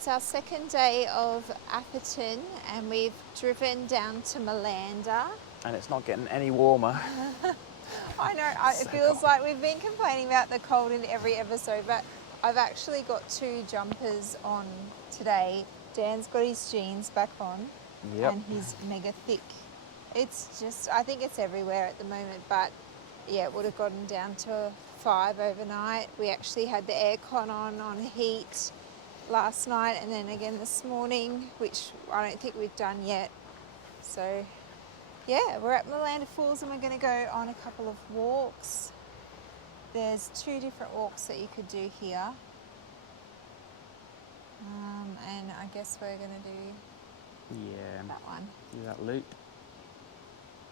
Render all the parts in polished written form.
It's our second day of Atherton and we've driven down to Milanda. And it's not getting any warmer. I know, it feels like we've been complaining about the cold in every episode, but I've actually got 2 jumpers on today. Dan's got his jeans back on and he's mega thick. It's just, I think it's everywhere at the moment, but yeah, it would have gotten down to 5 overnight. We actually had the aircon on heat last night and then again this morning, which I don't think we've done yet. So yeah, we're at Melander Falls and we're going to go on a couple of walks. There's 2 different walks that you could do here. And I guess we're going to do that one. Do that loop.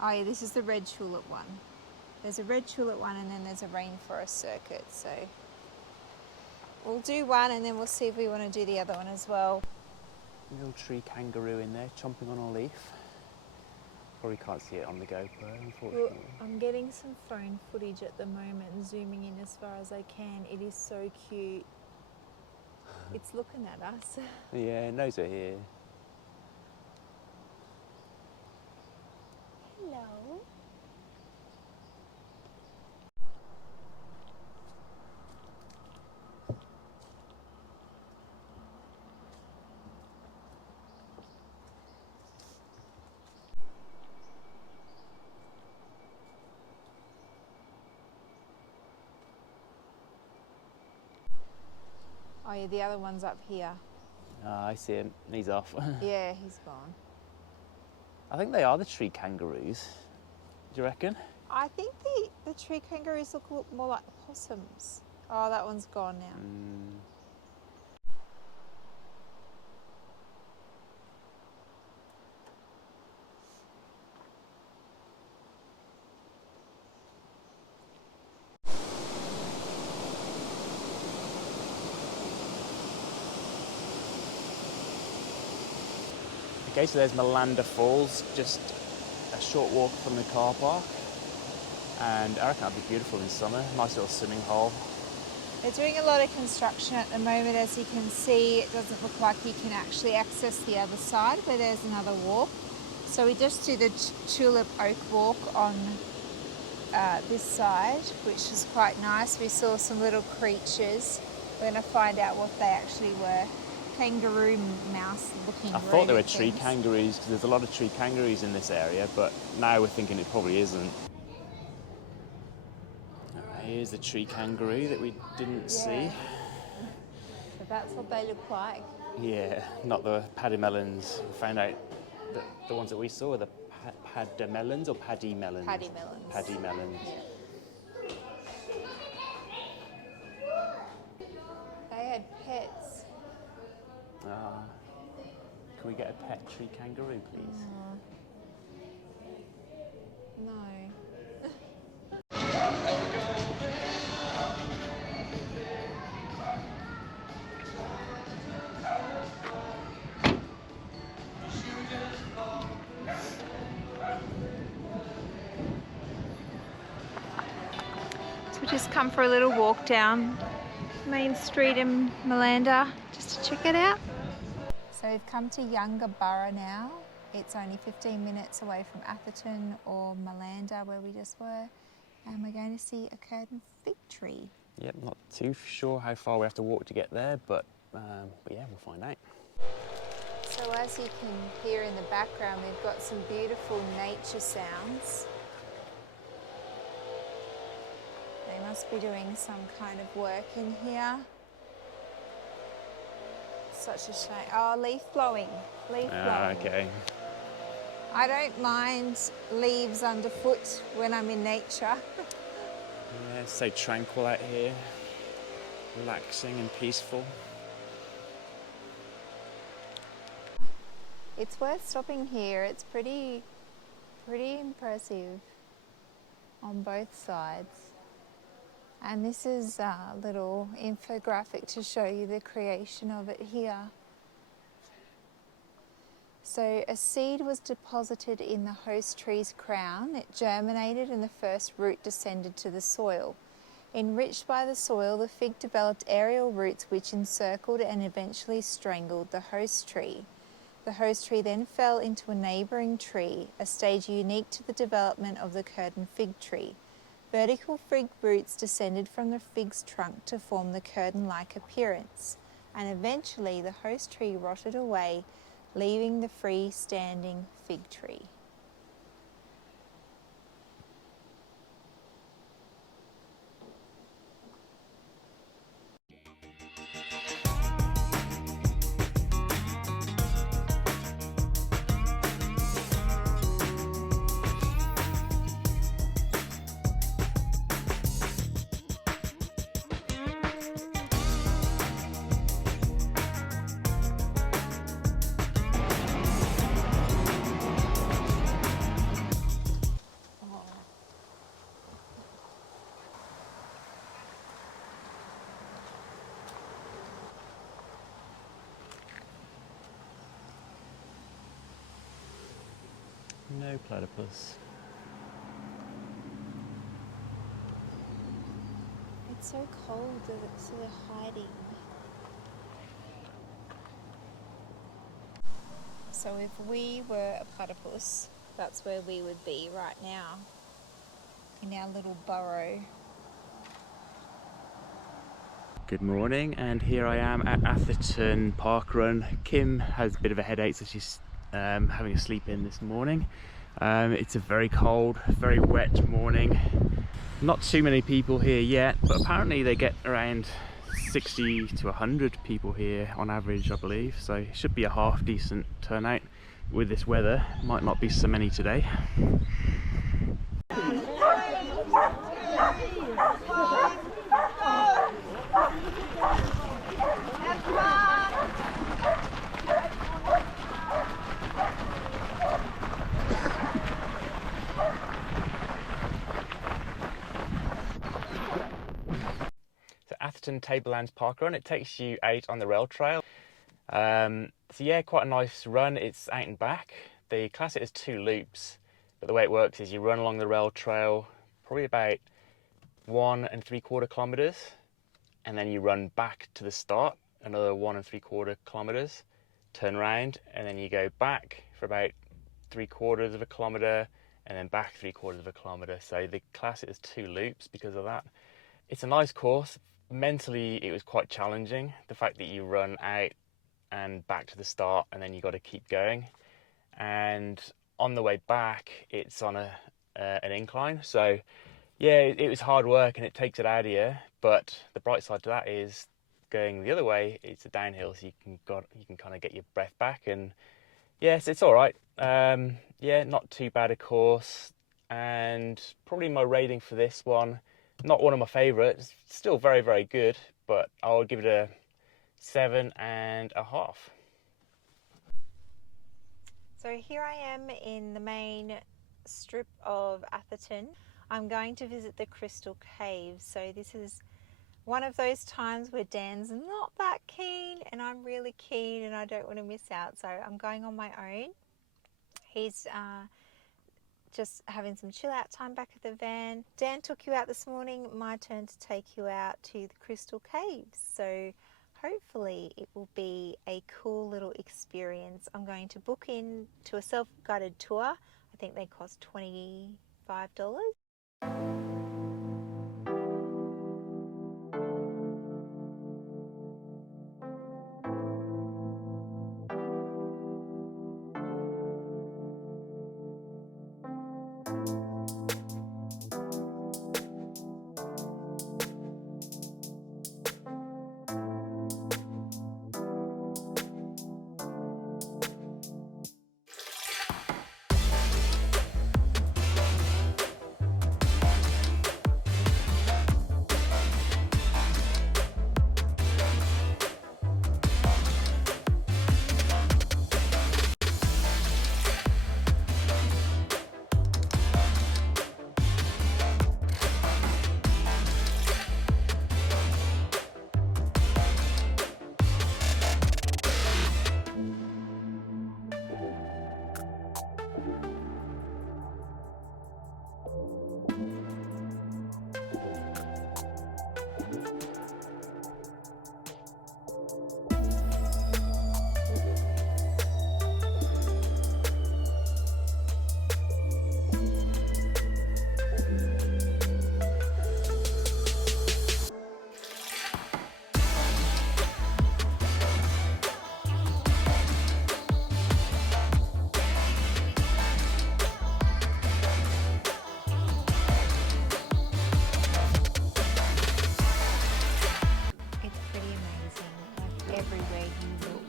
Oh yeah, this is the red tulip one. There's a red tulip one and then there's a rainforest circuit. So we'll do one and then we'll see if we want to do the other one as well. Little tree kangaroo in there, chomping on a leaf. Probably can't see it on the GoPro, unfortunately. Well, I'm getting some phone footage at the moment and zooming in as far as I can. It is so cute. It's looking at us. Yeah, it knows we're here. Hello. Oh yeah, the other one's up here. I see him. He's off. Yeah, he's gone. I think they are the tree kangaroos. Do you reckon? I think the tree kangaroos look more like possums. Oh, that one's gone now. Okay, so there's Milanda Falls, just a short walk from the car park. And I reckon that'd be beautiful in summer. Nice little swimming hole. They're doing a lot of construction at the moment, as you can see. It doesn't look like you can actually access the other side where there's another walk. So we just do the tulip oak walk on this side, which is quite nice. We saw some little creatures. We're going to find out what they actually were. Kangaroo mouse looking. I thought they were tree kangaroos because there's a lot of tree kangaroos in this area, but now we're thinking it probably isn't. Here's the tree kangaroo that we didn't see. So that's what they look like. Yeah, not the paddymelons. We found out that the ones that we saw were the paddymelons or paddy melons? Paddymelons. Paddymelons. Yeah. They had pets. Can we get a pet tree kangaroo, please? No. So we just come for a little walk down Main Street in Milanda just to check it out. So we've come to Younger Borough now. It's only 15 minutes away from Atherton or Milanda where we just were, and we're going to see a curtain fig tree. Yep, not too sure how far we have to walk to get there, but yeah, we'll find out. So as you can hear in the background, we've got some beautiful nature sounds. They must be doing some kind of work in here. Such a shame. Oh, leaf blowing. Leaf blowing. Okay. I don't mind leaves underfoot when I'm in nature. Yeah, it's so tranquil out here. Relaxing and peaceful. It's worth stopping here. It's pretty impressive on both sides. And this is a little infographic to show you the creation of it here. So a seed was deposited in the host tree's crown. It germinated and the first root descended to the soil. Enriched by the soil, the fig developed aerial roots which encircled and eventually strangled the host tree. The host tree then fell into a neighbouring tree, a stage unique to the development of the curtain fig tree. Vertical fig roots descended from the fig's trunk to form the curtain-like appearance, and eventually the host tree rotted away, leaving the free-standing fig tree. No platypus. It's so cold that so they're hiding. So if we were a platypus, that's where we would be right now, in our little burrow. Good morning, and here I am at Atherton Park Run. Kim has a bit of a headache, so she's having a sleep in this morning. It's a very cold, very wet morning. Not too many people here yet, but apparently they get around 60 to 100 people here on average, I believe. So it should be a half decent turnout with this weather. Might not be so many today. Atherton Tablelands Park Run. It takes you out on the rail trail. So yeah, quite a nice run. It's out and back. They class it as 2 loops, but the way it works is you run along the rail trail probably about 1 3/4 kilometers, and then you run back to the start another 1 3/4 kilometers, turn around, and then you go back for about 3/4 of a kilometer, and then back 3/4 of a kilometer. So they class it as 2 loops because of that. It's a nice course. Mentally, it was quite challenging. The fact that you run out and back to the start, and then you got to keep going. And on the way back, it's on an incline. So yeah, it was hard work, and it takes it out of you. But the bright side to that is going the other way. It's a downhill, so you can kind of get your breath back. And yes, it's all right. Yeah, not too bad a course. And probably my rating for this one, not one of my favourites, still very, very good, but I'll give it a 7.5. So here I am in the main strip of Atherton. I'm going to visit the Crystal Caves. So this is one of those times where Dan's not that keen and I'm really keen and I don't want to miss out. So I'm going on my own. He's just having some chill out time back at the van. Dan took you out this morning, my turn to take you out to the Crystal Caves. So hopefully it will be a cool little experience. I'm going to book in to a self-guided tour. I think they cost $25. everywhere you look,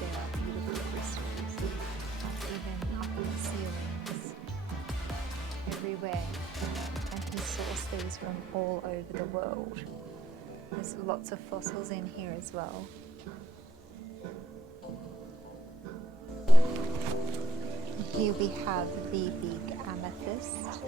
there are beautiful crystals, even up in the ceilings, everywhere. And he sourced these from all over the world. There's lots of fossils in here as well. Here we have the big amethyst.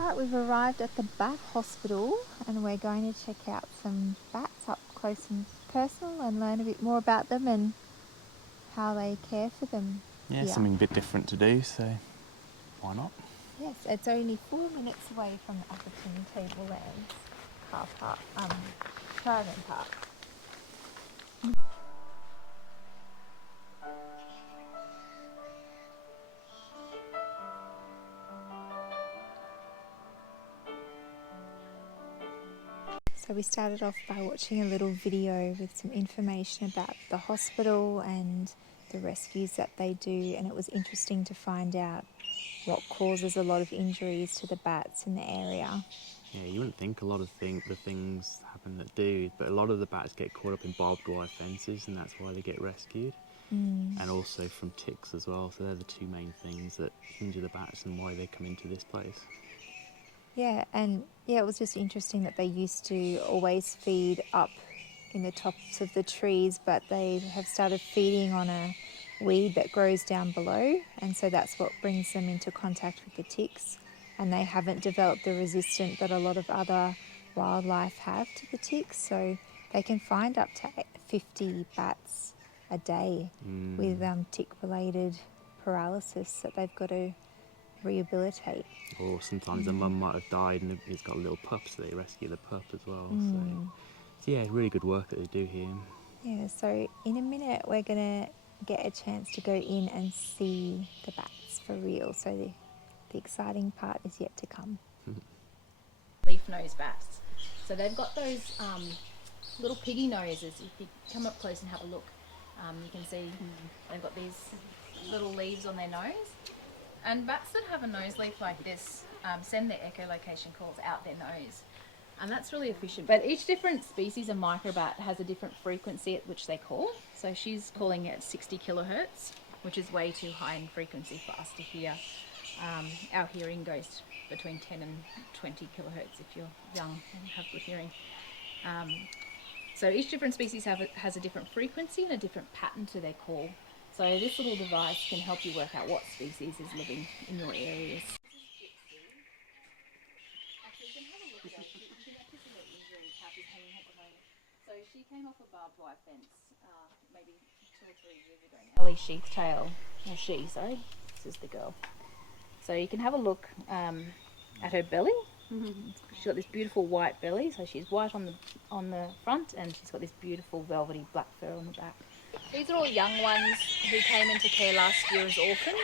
Right, we've arrived at the Bat Hospital and we're going to check out some bats up close and personal and learn a bit more about them and how they care for them. Yeah, here. something a bit different to do, so why not? Yes, it's only 4 minutes away from the Atherton Tablelands caravan park. So we started off by watching a little video with some information about the hospital and the rescues that they do, and it was interesting to find out what causes a lot of injuries to the bats in the area. Yeah, you wouldn't think a lot of the things happen that do, but a lot of the bats get caught up in barbed wire fences, and that's why they get rescued. And also from ticks as well, so they're the two main things that injure the bats and why they come into this place. Yeah, and it was just interesting that they used to always feed up in the tops of the trees, but they have started feeding on a weed that grows down below, and so that's what brings them into contact with the ticks, and they haven't developed the resistance that a lot of other wildlife have to the ticks, so they can find up to 50 bats a day with tick-related paralysis that they've got to rehabilitate. Or sometimes a mum might have died and it's got a little pup, so they rescue the pup as well. So yeah, really good work that they do here. Yeah, so in a minute we're going to get a chance to go in and see the bats for real. So the exciting part is yet to come. Leaf-nosed bats. So they've got those little piggy noses. If you come up close and have a look, you can see they've got these little leaves on their nose. And bats that have a nose leaf like this send their echolocation calls out their nose. And that's really efficient. But each different species of microbat has a different frequency at which they call. So she's calling it 60 kilohertz, which is way too high in frequency for us to hear. Our hearing goes between 10 and 20 kilohertz if you're young and have good hearing. So each different species has a different frequency and a different pattern to their call. So this little device can help you work out what species is living in your areas. So she came off a barbed wire fence maybe 2 or 3 years ago now. Ellie Sheathtail, or sorry, this is the girl. So you can have a look at her belly. She's got this beautiful white belly, so she's white on the front, and she's got this beautiful velvety black fur on the back. These are all young ones who came into care last year as orphans.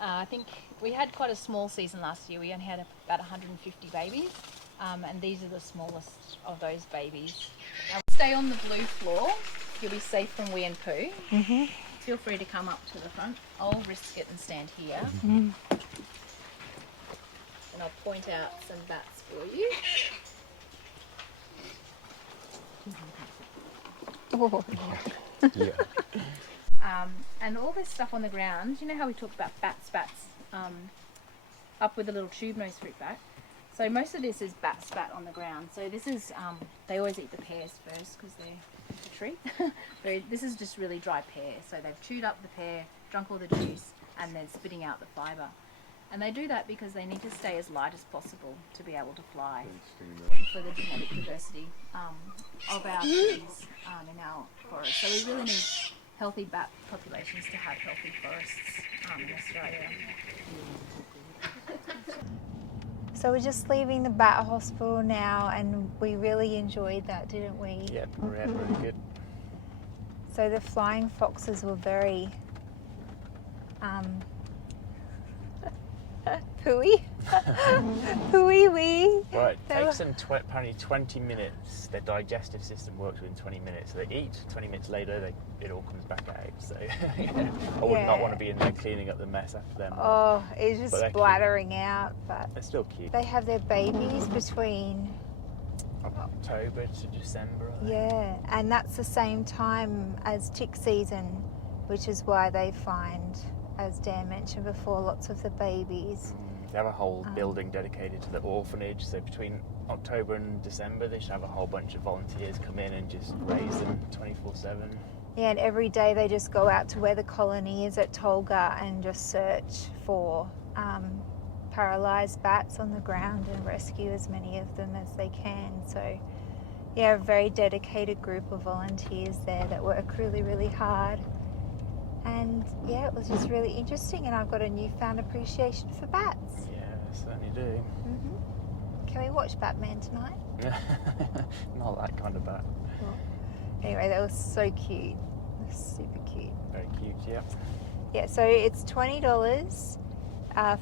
I think we had quite a small season last year. We only had about 150 babies, and these are the smallest of those babies. Stay on the blue floor. You'll be safe from wee and poo. Feel free to come up to the front. I'll risk it and stand here. And I'll point out some bats for you. Oh. Yeah. And all this stuff on the ground, you know how we talked about bat spats up with a little tube-nosed fruit bat? So most of this is bat spat on the ground. So this is, they always eat the pears first because they're a treat. This is just really dry pear. So they've chewed up the pear, drunk all the juice, and then spitting out the fibre. And they do that because they need to stay as light as possible to be able to fly for the genetic diversity of our trees in our forest. So we really need healthy bat populations to have healthy forests in Australia. So we're just leaving the Bat Hospital now, and we really enjoyed that, didn't we? Yeah, really good. So the flying foxes were very pooey. Pooey wee. Well, it takes them apparently 20 minutes. Their digestive system works within 20 minutes. So they eat, 20 minutes later it all comes back out. So I would not want to be in there cleaning up the mess after them. Oh, it's just splattering out. But they're still cute. They have their babies between October to December, I think. Yeah, and that's the same time as tick season, which is why they find, as Dan mentioned before, lots of the babies. They have a whole building dedicated to the orphanage, so between October and December they should have a whole bunch of volunteers come in and just raise them 24/7. Yeah, and every day they just go out to where the colony is at Tolga and just search for paralysed bats on the ground and rescue as many of them as they can. So yeah, a very dedicated group of volunteers there that work really, really hard. And yeah, it was just really interesting, and I've got a newfound appreciation for bats. Yeah, I certainly do. Can we watch Batman tonight? Not that kind of bat. Well, anyway, that was so cute. It was super cute. Very cute, yeah. Yeah, so it's $20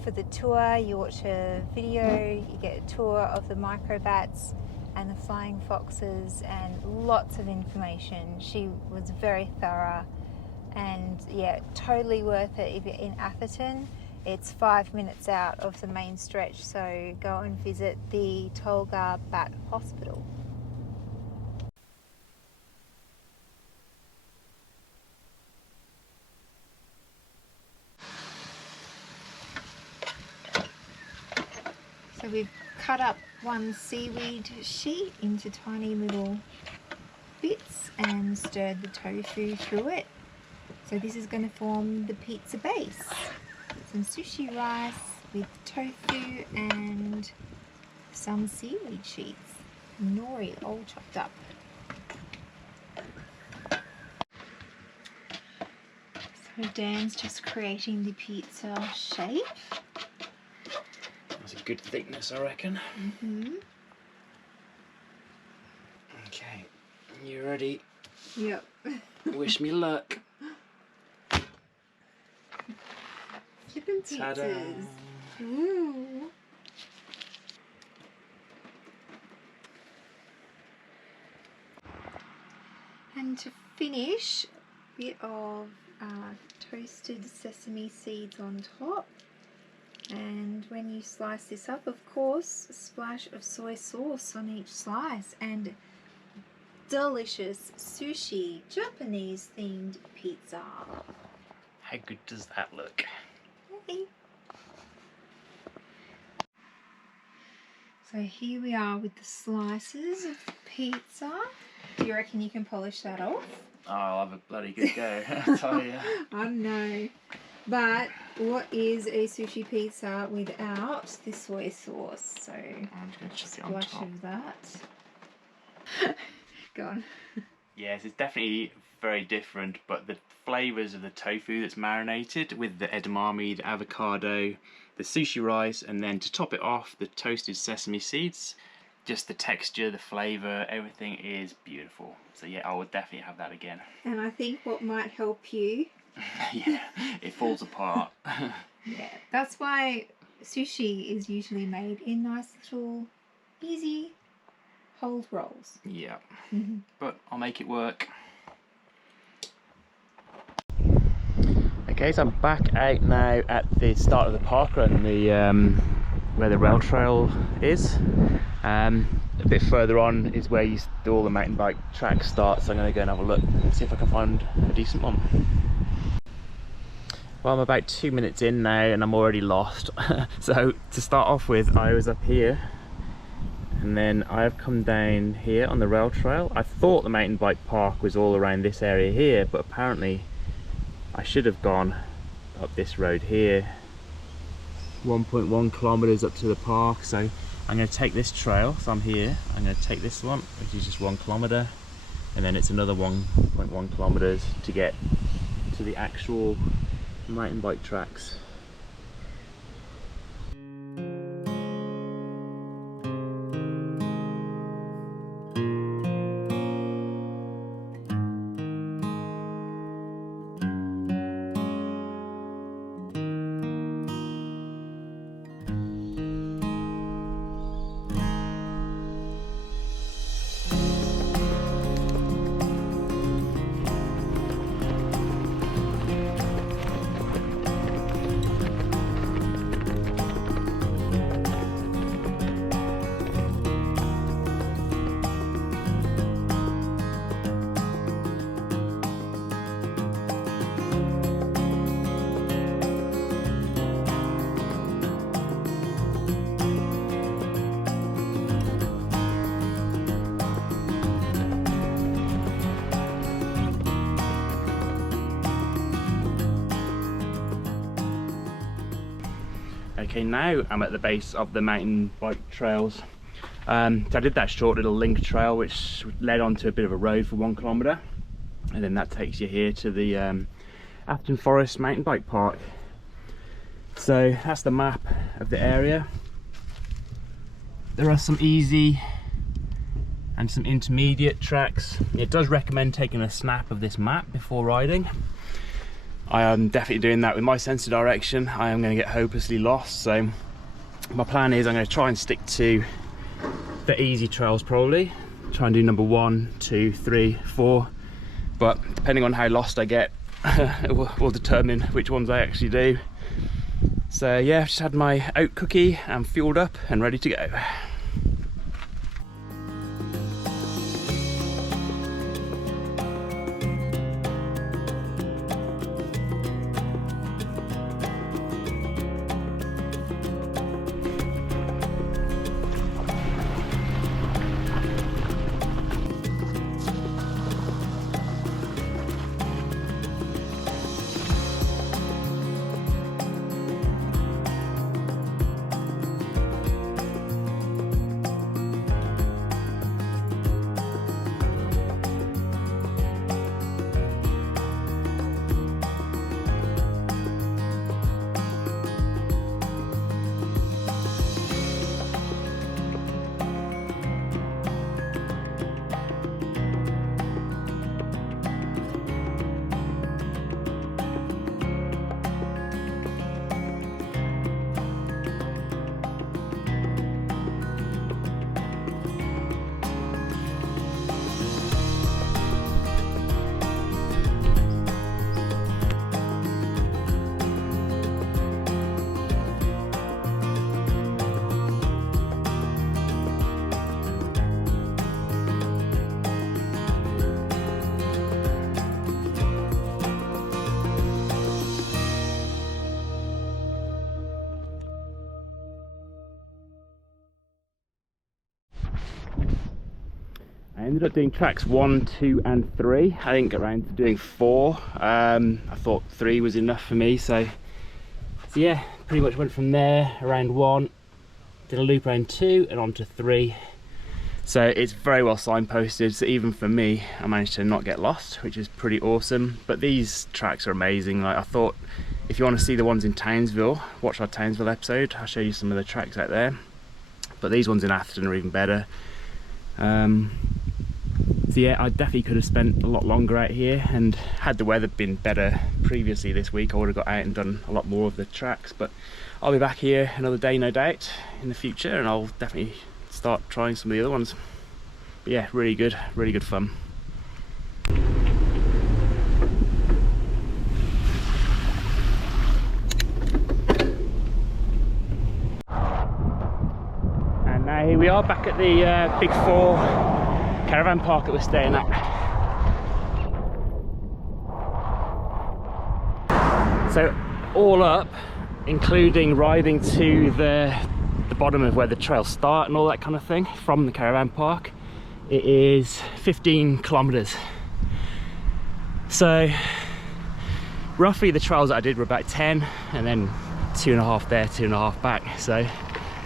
for the tour. You watch a video, you get a tour of the microbats and the flying foxes, and lots of information. She was very thorough. And yeah, totally worth it if you're in Atherton. It's 5 minutes out of the main stretch, so go and visit the Tolga Bat Hospital. So we've cut up one seaweed sheet into tiny little bits and stirred the tofu through it. So this is going to form the pizza base. Some sushi rice with tofu and some seaweed sheets. Nori all chopped up. So Dan's just creating the pizza shape. That's a good thickness, I reckon. Okay, you ready? Yep. Wish me luck. Chicken pizzas. Ta-da. Ooh. And to finish, a bit of toasted sesame seeds on top. And when you slice this up, of course, a splash of soy sauce on each slice, and delicious sushi, Japanese themed pizza. How good does that look? Hey. So here we are with the slices of the pizza. Do you reckon you can polish that off? Oh, I'll have a bloody good go, I tell you. I know. But what is a sushi pizza without the soy sauce? So I'm just going to chuck it on splash top. of that. Go on. Yes, it's definitely very different, but the flavours of the tofu that's marinated with the edamame, the avocado, the sushi rice, and then to top it off, the toasted sesame seeds, just the texture, the flavour, everything is beautiful. So yeah, I would definitely have that again. And I think what might help you... Yeah, it falls apart. Yeah, that's why sushi is usually made in nice little, easy, hold rolls. Yeah, but I'll make it work. Okay, so I'm back out now at the start of the park run, where the rail trail is. A bit further on is where all the mountain bike tracks start, so I'm going to go and have a look and see if I can find a decent one. Well, I'm about 2 minutes in now and I'm already lost. So to start off with, I was up here and then I've come down here on the rail trail. I thought the mountain bike park was all around this area here, but apparently I should have gone up this road here 1.1 kilometers up to the park. So I'm going to take this trail, so I'm here, I'm going to take this one, which is just 1 kilometer, and then it's another 1.1 kilometers to get to the actual mountain bike tracks. Okay, now I'm at the base of the mountain bike trails. So I did that short little link trail which led onto a bit of a road for 1 kilometer, and then that takes you here to the Afton Forest mountain bike park. So that's the map of the area. There are some easy and some intermediate tracks. It does recommend taking a snap of this map before riding. I am definitely doing that with my sense of direction. I am going to get hopelessly lost, so my plan is I'm going to try and stick to the easy trails, probably try and do number 1, 2, 3, 4, but depending on how lost I get it will determine which ones I actually do. So yeah, I've just had my oat cookie, I'm fueled up and ready to go. I ended up doing tracks 1, 2 and 3. I didn't get around to doing 4. I thought 3 was enough for me, so yeah, pretty much went from there around 1, did a loop around 2 and on to 3. So it's very well signposted, so even for me I managed to not get lost, which is pretty awesome. But these tracks are amazing. Like, I thought if you want to see the ones in Townsville, watch our Townsville episode, I'll show you some of the tracks out there. But these ones in Atherton are even better. So yeah, I definitely could have spent a lot longer out here, and had the weather been better previously this week I would have got out and done a lot more of the tracks. But I'll be back here another day no doubt in the future, and I'll definitely start trying some of the other ones. But yeah, really good fun. And now here we are back at the Big 4 caravan park that we're staying at. So all up, including riding to the bottom of where the trails start and all that kind of thing from the caravan park, it is 15 kilometers. So roughly the trails that I did were about 10, and then 2.5 there, 2.5 back. So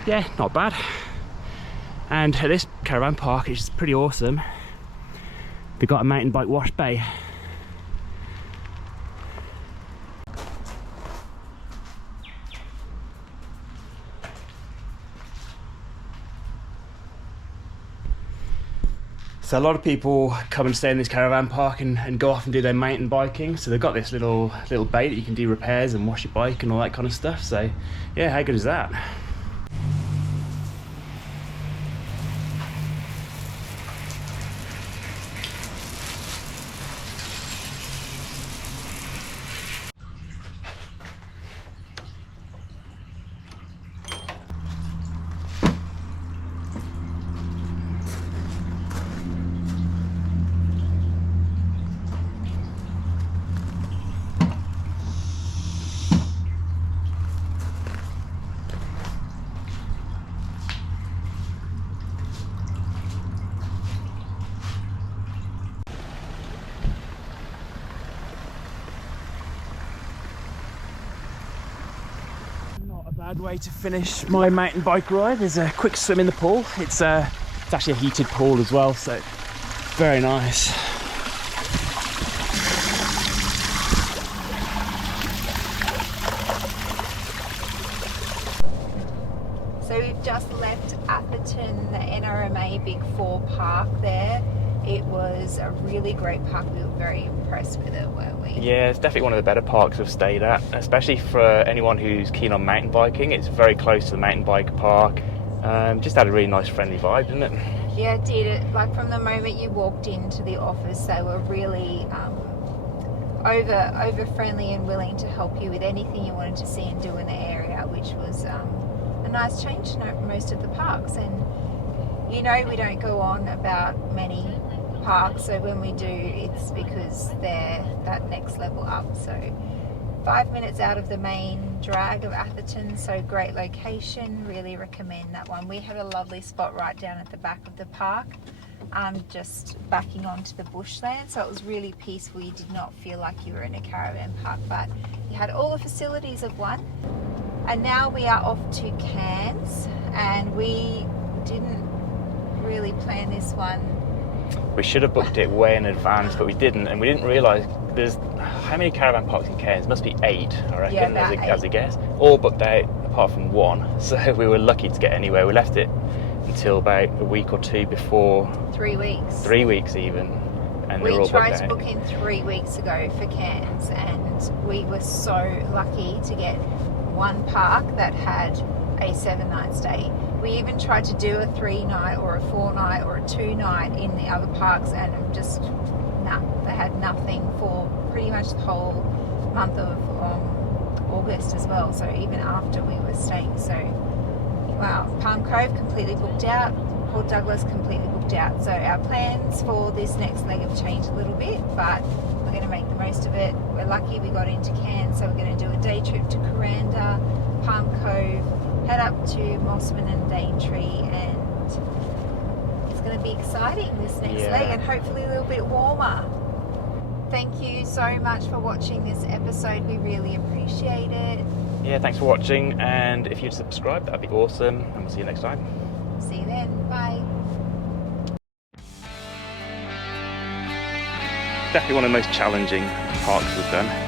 yeah, not bad. And at this caravan park, it's pretty awesome. They've got a mountain bike wash bay. So a lot of people come and stay in this caravan park and go off and do their mountain biking. So they've got this little bay that you can do repairs and wash your bike and all that kind of stuff. So yeah, how good is that? Bad way to finish my mountain bike ride. There's a quick swim in the pool. It's actually a heated pool as well, so very nice. So we've just left Atherton, the NRMA Big 4 park there. It was a really great park. We were very impressed with it, weren't we? Yeah, it's definitely one of the better parks we've stayed at, especially for anyone who's keen on mountain biking. It's very close to the mountain bike park. Just had a really nice friendly vibe, didn't it? Yeah, it did. Like from the moment you walked into the office, they were really over friendly and willing to help you with anything you wanted to see and do in the area, which was a nice change to most of the parks. And you know, we don't go on about many parks, so when we do, it's because they're that next level up. So 5 minutes out of the main drag of Atherton, so great location, really recommend that one. We had a lovely spot right down at the back of the park, just backing onto the bushland, so it was really peaceful. You did not feel like you were in a caravan park, but you had all the facilities of one. And now we are off to Cairns, and we didn't really plan this one. We should have booked it way in advance, but we didn't, and we didn't realise there's how many caravan parks in Cairns? Must be 8, I reckon, Yeah, as a guess. All booked out apart from one, so we were lucky to get anywhere. We left it until about a week or 2 before. 3 weeks. 3 weeks even, and We they're all tried booked to out. book in 3 weeks ago for Cairns, and we were so lucky to get one park that had a 7-night stay. We even tried to do a 3-night or a 4-night or a 2-night in the other parks, and just they had nothing for pretty much the whole month of August as well. So even after we were staying, so wow, Palm Cove completely booked out, Port Douglas completely booked out. So our plans for this next leg have changed a little bit, but we're going to make the most of it. We're lucky we got into Cairns, so we're going to do a day trip to Kuranda, Palm Cove, head up to Mossman and Daintree, and it's going to be exciting this next leg, and hopefully a little bit warmer. Thank you so much for watching this episode. We really appreciate it. Yeah, thanks for watching, and if you'd subscribe, that'd be awesome, and we'll see you next time. See you then. Bye. Definitely one of the most challenging parks we've done.